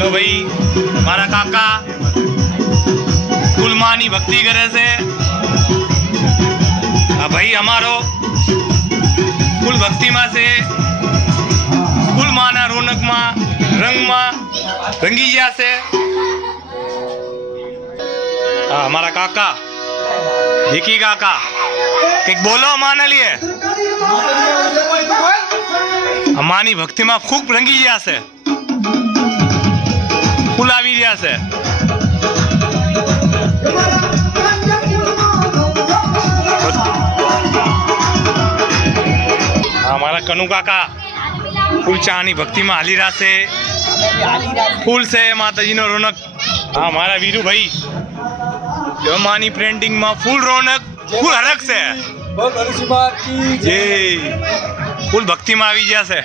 हेलो भाई मारा काका फूल मानी भक्ति करे से भाई हमारो फूल भक्ति में से फूल माना रौनक में रंग में रंगी गया से हमारा काका विकी काका कईक बोलो माने लिए मानी भक्ति में खूब रंगी गया से फूल આવી રહ્યા છે हमारा कनु काका फूल चाहनी भक्ति में हाली रहा से फूल से माता जी नो रौनक हमारा वीरू भाई जो मानी प्रिंटिंग में फूल रौनक फूल हरक से जय फूल भक्ति में આવી ગયા છે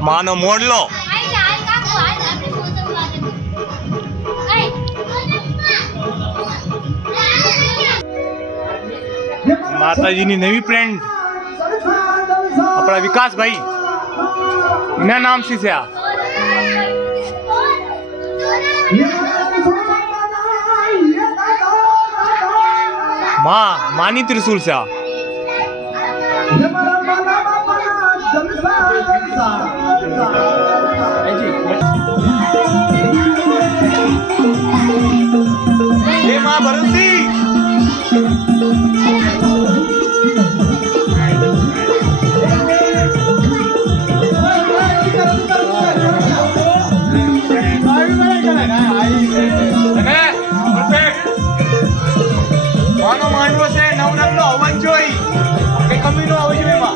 मानो मोडलो माताजी नी नवी फ्रेंड अपना विकास भाई इना नाम सी से माँ मानी त्रिशूल से ये माँ भरती मानो मांडવો છે નવરંગનો હવન જોઈ કે કમીનો આવે છે એમાં